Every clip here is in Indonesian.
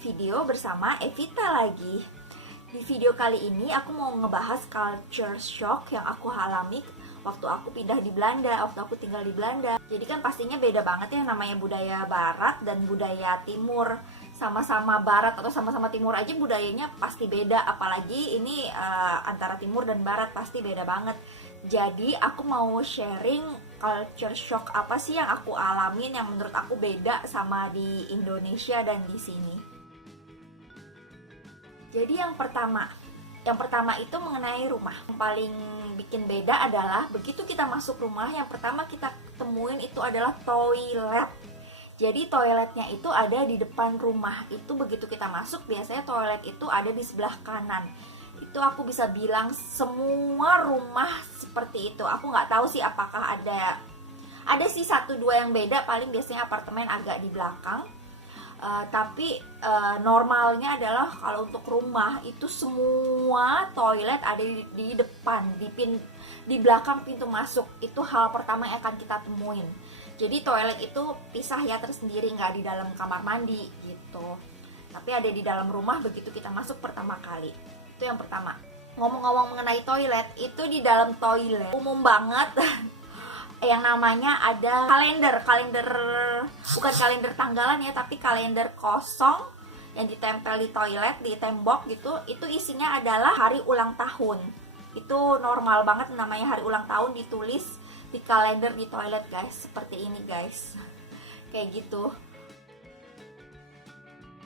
video bersama Evita lagi. Di video kali ini aku mau ngebahas culture shock yang aku alami waktu aku pindah di Belanda, waktu aku tinggal di Belanda. Jadi kan pastinya beda banget ya namanya budaya barat dan budaya timur. Sama-sama barat atau sama-sama timur aja budayanya pasti beda, apalagi ini antara timur dan barat pasti beda banget. Jadi aku mau sharing culture shock apa sih yang aku alamin yang menurut aku beda sama di Indonesia dan di sini. Jadi yang pertama itu mengenai rumah. Yang paling bikin beda adalah begitu kita masuk rumah, yang pertama kita temuin itu adalah toilet. Jadi toiletnya itu ada di depan rumah. Itu begitu kita masuk, biasanya toilet itu ada di sebelah kanan. Itu aku bisa bilang semua rumah seperti itu. Aku nggak tahu sih apakah ada sih 1-2 yang beda, paling biasanya apartemen agak di belakang. Tapi normalnya adalah kalau untuk rumah itu semua toilet ada di depan, di belakang pintu masuk. Itu hal pertama yang akan kita temuin. Jadi toilet itu pisah ya, tersendiri, nggak di dalam kamar mandi gitu. Tapi ada di dalam rumah begitu kita masuk pertama kali. Itu yang pertama. Ngomong-ngomong mengenai toilet, itu di dalam toilet umum banget yang namanya ada kalender, bukan kalender tanggalan ya, tapi kalender kosong yang ditempel di toilet, di tembok gitu. Itu isinya adalah hari ulang tahun. Itu normal banget namanya hari ulang tahun ditulis di kalender di toilet guys, seperti ini guys, kayak gitu.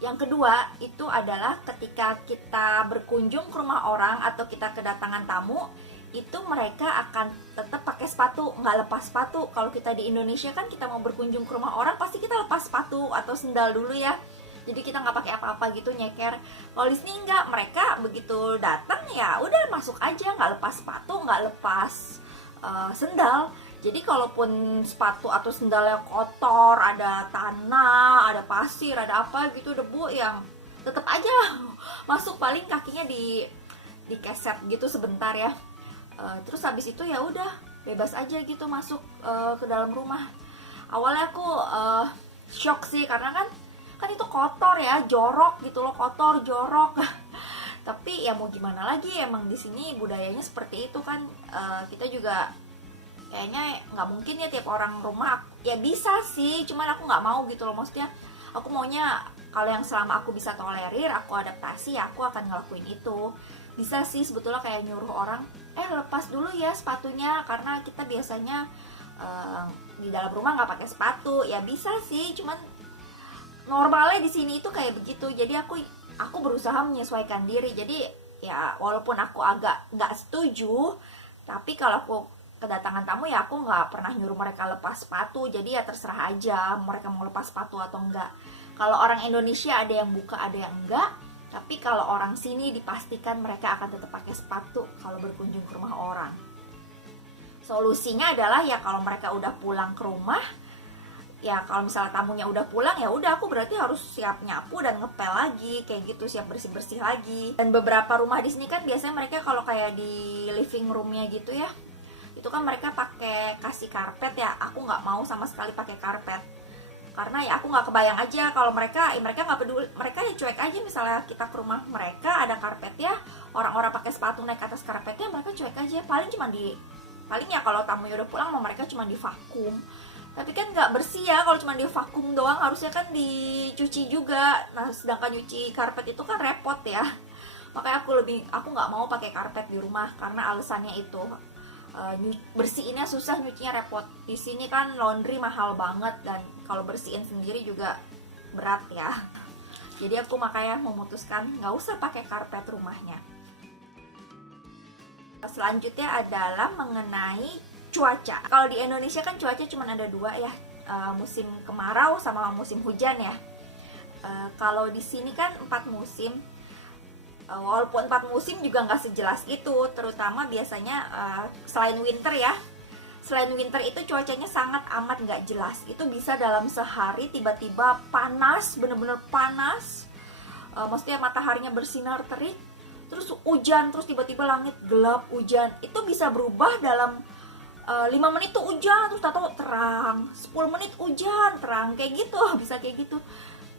Yang kedua itu adalah ketika kita berkunjung ke rumah orang atau kita kedatangan tamu, itu mereka akan tetap pakai sepatu, nggak lepas sepatu. Kalau kita di Indonesia kan kita mau berkunjung ke rumah orang pasti kita lepas sepatu atau sendal dulu ya, jadi kita nggak pakai apa-apa gitu, nyeker. Kalau di sini nggak, mereka begitu datang ya udah masuk aja, nggak lepas sepatu, nggak lepas sendal. Jadi kalaupun sepatu atau sendalnya kotor, ada tanah, ada pasir, ada apa gitu, debu, yang tetap aja masuk, paling kakinya dikeset gitu sebentar ya. Terus habis itu ya udah bebas aja gitu masuk ke dalam rumah. Awalnya aku shock sih, karena kan itu kotor ya, jorok gitu loh, kotor, jorok. Tapi ya mau gimana lagi, emang di sini budayanya seperti itu kan. Kita juga kayaknya nggak mungkin ya tiap orang rumah, ya bisa sih, cuman aku nggak mau gitu loh. Maksudnya aku maunya kalau yang selama aku bisa tolerir, aku adaptasi, ya aku akan ngelakuin itu. Bisa sih sebetulnya kayak nyuruh orang, lepas dulu ya sepatunya, karena kita biasanya di dalam rumah nggak pakai sepatu. Ya bisa sih, cuman normalnya di sini itu kayak begitu. Jadi aku berusaha menyesuaikan diri. Jadi ya walaupun aku agak nggak setuju, tapi kalau aku kedatangan tamu ya aku nggak pernah nyuruh mereka lepas sepatu. Jadi ya terserah aja mereka mau lepas sepatu atau enggak. Kalau orang Indonesia ada yang buka, ada yang enggak. Tapi kalau orang sini dipastikan mereka akan tetap pakai sepatu kalau berkunjung ke rumah orang. Solusinya adalah ya kalau mereka udah pulang ke rumah, ya kalau misalnya tamunya udah pulang, ya udah aku berarti harus siap nyapu dan ngepel lagi, kayak gitu, siap bersih-bersih lagi. Dan beberapa rumah di sini kan biasanya mereka kalau kayak di living roomnya gitu ya, itu kan mereka pakai kasih karpet ya. Aku nggak mau sama sekali pakai karpet, karena ya aku nggak kebayang aja kalau mereka nggak peduli, mereka ya cuek aja. Misalnya kita ke rumah mereka ada karpet ya, orang-orang pakai sepatu naik ke atas karpetnya, mereka cuek aja. Paling ya kalau tamunya udah pulang mau mereka cuma divakum. Tapi kan nggak bersih ya kalau cuma divakum doang, harusnya kan dicuci juga. Nah sedangkan nyuci karpet itu kan repot ya. Makanya aku nggak mau pakai karpet di rumah, karena alasannya itu bersihinnya susah, nyucinya repot. Di sini kan laundry mahal banget, dan kalau bersihin sendiri juga berat ya. Jadi aku makanya memutuskan nggak usah pakai karpet rumahnya. Selanjutnya adalah mengenai cuaca. Kalau di Indonesia kan cuaca cuma ada 2 ya, musim kemarau sama musim hujan ya. Kalau di sini kan 4 musim. Walaupun 4 musim juga nggak sejelas itu, terutama biasanya selain winter ya. Selain winter itu cuacanya sangat amat nggak jelas. Itu bisa dalam sehari tiba-tiba panas, bener-bener panas. Maksudnya mataharinya bersinar terik, terus hujan, terus tiba-tiba langit gelap, hujan. Itu bisa berubah dalam 5 menit tuh hujan, terus tahu terang, 10 menit hujan, terang, kayak gitu, bisa kayak gitu.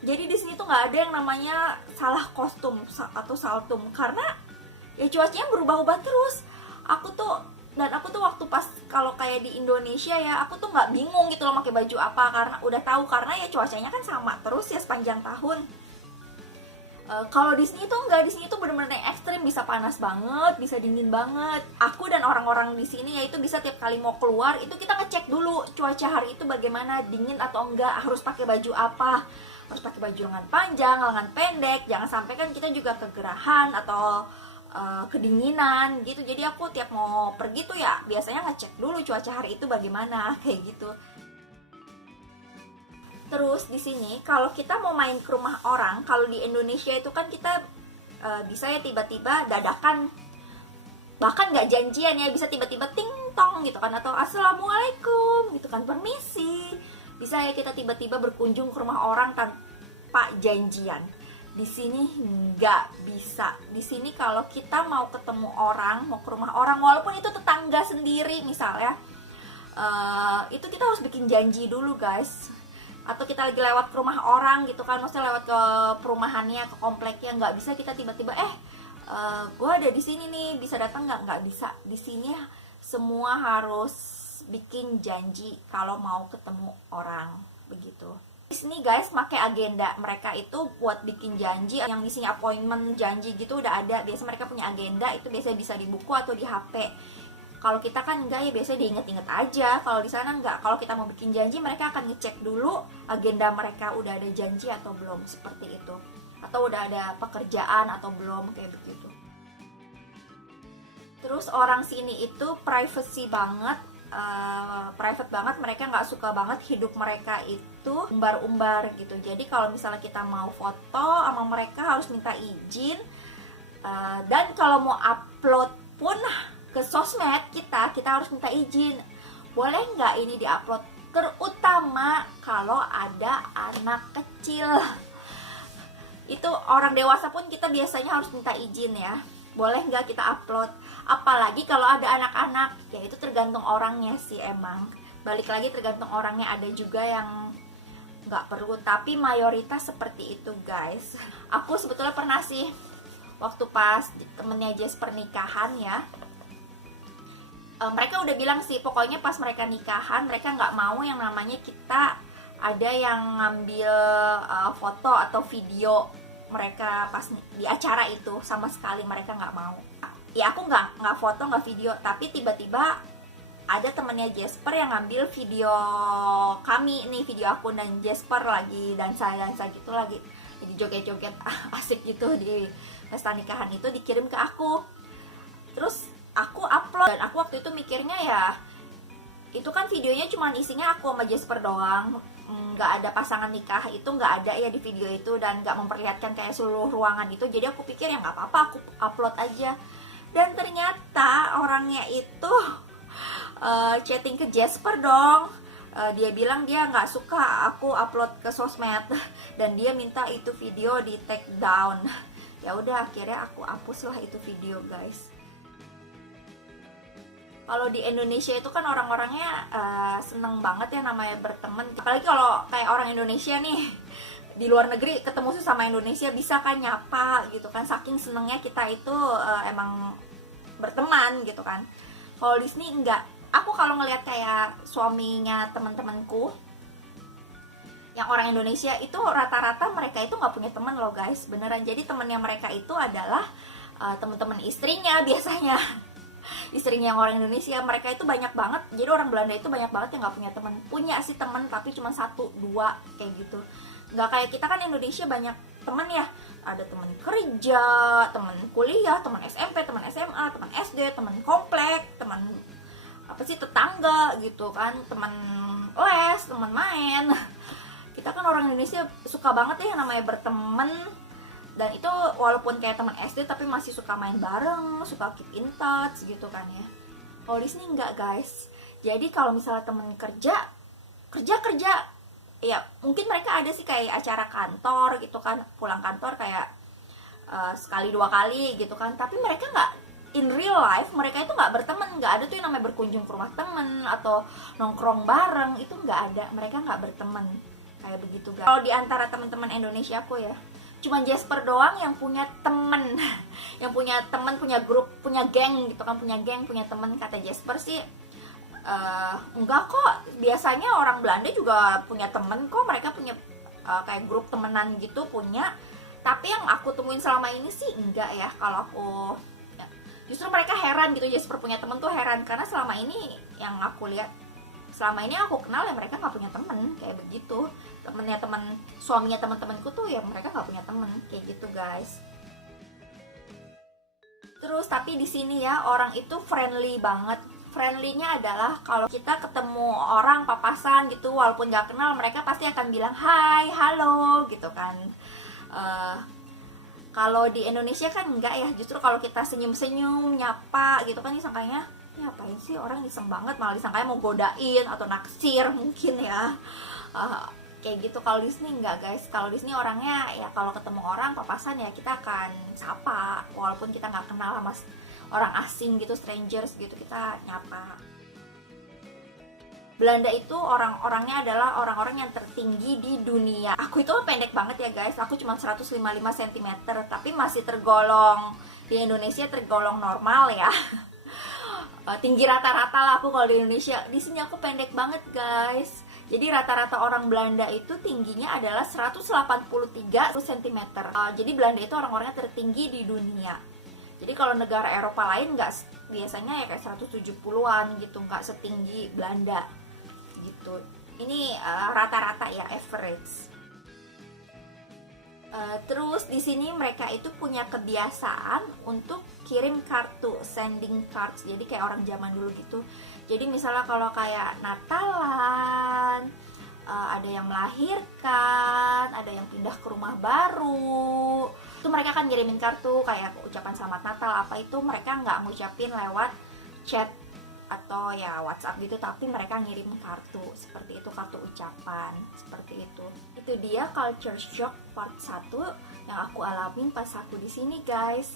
Jadi di sini tuh nggak ada yang namanya salah kostum atau saltum, karena ya cuacanya berubah-ubah terus. Aku tuh waktu pas kalau kayak di Indonesia ya, aku tuh nggak bingung gitu loh pakai baju apa, karena udah tahu, karena ya cuacanya kan sama terus ya sepanjang tahun. Kalau di sini tuh enggak, di sini tuh bener-bener yang ekstrim, bisa panas banget, bisa dingin banget. Aku dan orang-orang di sini ya itu bisa tiap kali mau keluar itu kita ngecek dulu cuaca hari itu bagaimana, dingin atau enggak, harus pakai baju apa, harus pakai baju lengan panjang, lengan pendek, jangan sampai kan kita juga kegerahan atau kedinginan gitu. Jadi aku tiap mau pergi tuh ya biasanya ngecek dulu cuaca hari itu bagaimana kayak gitu. Terus di sini kalau kita mau main ke rumah orang, kalau di Indonesia itu kan kita bisa ya tiba-tiba dadakan, bahkan nggak janjian ya, bisa tiba-tiba ting tong gitu kan, atau assalamualaikum gitu kan, permisi, bisa ya kita tiba-tiba berkunjung ke rumah orang tanpa janjian. Di sini nggak bisa. Di sini kalau kita mau ketemu orang, mau ke rumah orang, walaupun itu tetangga sendiri misalnya, itu kita harus bikin janji dulu guys. Atau kita lagi lewat ke rumah orang gitu kan, maksudnya lewat ke perumahannya, ke kompleknya, nggak bisa kita tiba-tiba gue ada di sini nih, bisa datang nggak bisa. Di sini semua harus bikin janji kalau mau ketemu orang begitu. Di sini guys pakai agenda, mereka itu buat bikin janji, yang di sini appointment janji gitu udah ada. Biasa mereka punya agenda, itu biasanya bisa di buku atau di HP. Kalau kita kan enggak ya, biasanya diinget-inget aja. Kalau di sana enggak, kalau kita mau bikin janji mereka akan ngecek dulu agenda mereka udah ada janji atau belum, seperti itu. Atau udah ada pekerjaan atau belum, kayak begitu. Terus orang sini itu privacy banget, private banget, mereka nggak suka banget hidup mereka itu umbar-umbar gitu. Jadi kalau misalnya kita mau foto sama mereka harus minta izin, dan kalau mau upload pun ke sosmed kita harus minta izin, boleh nggak ini diupload, terutama kalau ada anak kecil. Itu orang dewasa pun kita biasanya harus minta izin ya, boleh nggak kita upload. Apalagi kalau ada anak-anak, ya itu tergantung orangnya sih emang. Balik lagi tergantung orangnya, ada juga yang nggak perlu, tapi mayoritas seperti itu guys. Aku sebetulnya pernah sih, waktu pas temennya Jess pernikahan ya, mereka udah bilang sih, pokoknya pas mereka nikahan, mereka nggak mau yang namanya kita ada yang ngambil foto atau video mereka pas di acara itu, sama sekali mereka nggak mau. Ya aku nggak foto nggak video, tapi tiba-tiba ada temennya Jasper yang ngambil video kami nih, video aku dan Jasper lagi dansa gitu, lagi joget-joget asik gitu di pesta nikahan itu, dikirim ke aku. Terus aku upload, dan aku waktu itu mikirnya ya itu kan videonya cuma isinya aku sama Jasper doang, nggak ada pasangan nikah, itu nggak ada ya di video itu, dan nggak memperlihatkan kayak seluruh ruangan itu. Jadi aku pikir ya nggak apa-apa, aku upload aja. Dan ternyata orangnya itu chatting ke Jasper dong. Dia bilang dia nggak suka aku upload ke sosmed dan dia minta itu video di take down. Ya udah, akhirnya aku hapus lah itu video guys. Kalau di Indonesia itu kan orang-orangnya seneng banget ya namanya berteman. Apalagi kalau kayak orang Indonesia nih di luar negeri ketemu sama Indonesia bisa kan nyapa gitu kan, saking senengnya kita itu emang berteman gitu kan. Kalau di sini enggak. Aku kalau ngelihat kayak suaminya teman-temanku yang orang Indonesia itu rata-rata mereka itu nggak punya teman loh guys, beneran. Jadi temennya mereka itu adalah teman-teman istrinya biasanya. Istrinya yang orang Indonesia, mereka itu banyak banget. Jadi orang Belanda itu banyak banget yang nggak punya teman. Punya sih teman tapi cuma 1, 2 kayak gitu. Nggak kayak kita kan Indonesia banyak teman ya, ada teman kerja, teman kuliah, teman SMP, teman SMA, teman SD, teman komplek, teman apa sih, tetangga gitu kan, teman les, teman main. Kita kan orang Indonesia suka banget ya namanya berteman, dan itu walaupun kayak teman SD tapi masih suka main bareng, suka keep in touch gitu kan ya. Kalau di sini enggak guys. Jadi kalau misalnya teman kerja ya mungkin mereka ada sih kayak acara kantor gitu kan, pulang kantor kayak sekali 2 kali gitu kan, tapi mereka nggak, in real life mereka itu nggak berteman. Nggak ada tuh yang namanya berkunjung ke rumah temen atau nongkrong bareng, itu nggak ada, mereka nggak berteman. kayak begitu guys. Kalau di antara teman-teman Indonesia aku ya, cuma Jasper doang yang punya temen yang punya temen, punya grup, punya geng gitu kan, punya geng, punya temen. Kata Jasper sih enggak kok, biasanya orang Belanda juga punya temen kok, mereka punya kayak grup temenan gitu punya. Tapi yang aku temuin selama ini sih enggak ya. Kalau aku ya, justru mereka heran gitu, Jasper punya temen tuh heran, karena selama ini yang aku lihat, selama ini aku kenal ya mereka nggak punya temen kayak begitu. Temennya temen suaminya teman-temanku tuh ya mereka nggak punya temen kayak gitu guys. Terus tapi di sini ya orang itu friendly banget. Friendly-nya adalah kalau kita ketemu orang papasan gitu, walaupun nggak kenal, mereka pasti akan bilang hai, halo gitu kan. Kalau di Indonesia kan enggak ya, justru kalau kita senyum-senyum, nyapa gitu kan disangkanya, ya apain sih, orang iseng banget, malah disangkanya mau godain atau naksir mungkin ya. Kayak gitu. Kalau di sini enggak guys, kalau di sini orangnya ya kalau ketemu orang papasan ya kita akan sapa, walaupun kita nggak kenal sama orang asing gitu, strangers gitu, kita nyapa. Belanda itu orang-orangnya adalah orang-orang yang tertinggi di dunia. Aku itu pendek banget ya guys, aku cuma 155 cm, tapi masih tergolong di Indonesia tergolong normal ya. Tinggi rata-rata lah aku kalau di Indonesia. Di sini aku pendek banget guys. Jadi rata-rata orang Belanda itu tingginya adalah 183 cm. Jadi Belanda itu orang-orangnya tertinggi di dunia. Jadi kalau negara Eropa lain nggak, biasanya ya kayak 170-an gitu, nggak setinggi Belanda gitu. Ini rata-rata ya, average. Terus di sini mereka itu punya kebiasaan untuk kirim kartu, sending cards. Jadi kayak orang zaman dulu gitu. Jadi misalnya kalau kayak Natalan, ada yang melahirkan, ada yang pindah ke rumah baru, itu mereka akan ngirimin kartu kayak ucapan selamat Natal apa itu. Mereka nggak ngucapin lewat chat atau ya WhatsApp gitu, tapi mereka ngirim kartu seperti itu, kartu ucapan seperti itu. Itu dia culture shock part 1 yang aku alamin pas aku di sini guys.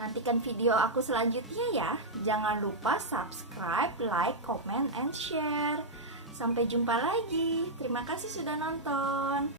Nantikan video aku selanjutnya ya. Jangan lupa subscribe, like, comment, and share. Sampai jumpa lagi. Terima kasih sudah nonton.